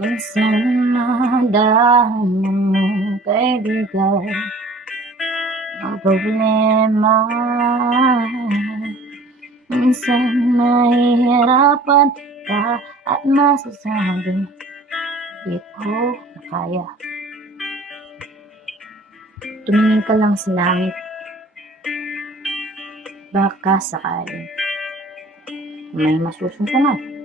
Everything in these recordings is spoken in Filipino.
Minsan nadama mo kaibigan ang problema. Minsan nahihirapan ka at masasabi di ko na kaya. Tumingin ka lang sa langit, baka sakali may masusunod.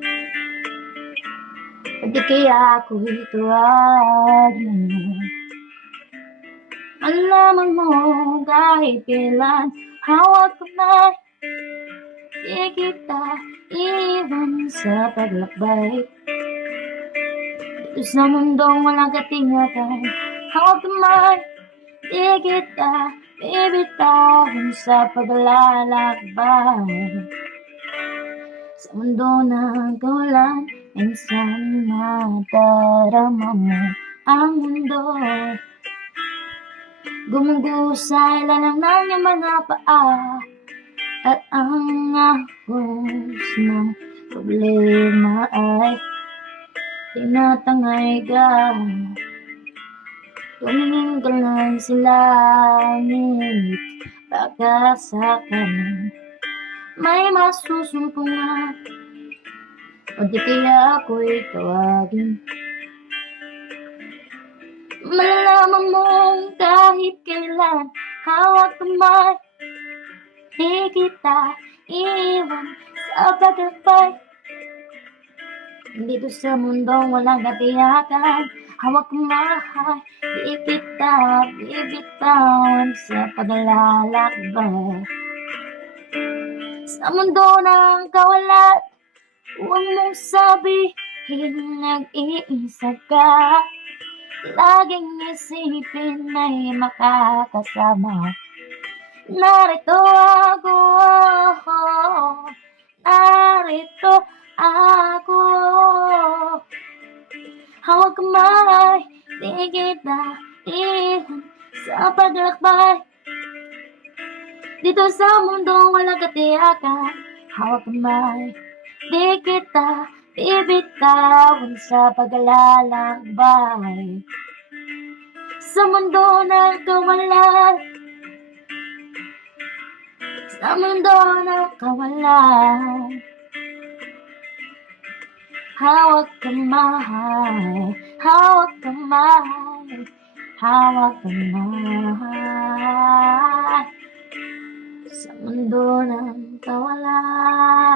Pwede kaya ako ituwagin, malaman mo kahit kailan hawak ko na. Di kita iwan sa paglakbay dito sa mundong walang katingatan. Hawak kamay, di kita bibitawan sa paglalakbay sa mundo ng kawalan. Minsan nadarama mo ang mundo, gumugo sa ilalim ng iyong mga paa, at ang ahos ng problema ay tinatangay ka. Tumingin ka lang sa langit, baka sakaling may masusumpungan. O di kaya ako'y tawagin, malalaman mong kahit kailan hawak kamay. Di kita iwan sa paglakbay dito sa mundong walang katiyakan. Hawak kamay, di kita bibitawan sa paglalakbay sa mundo ng kawalan. Huwag mong sabihin nag-iisa ka, laging isipin may makakasama. Narito ako, narito ako. Hawak kamay, di kita iwan sa paglakbay dito sa mundong walang katiyakan. Hawak kamay, di kita bibitawan sa paglalakbay sa mundo ng kawalan, sa mundo ng kawalan. Hawak kamay, hawak kamay, hawak kamay sa mundo ng kawalan.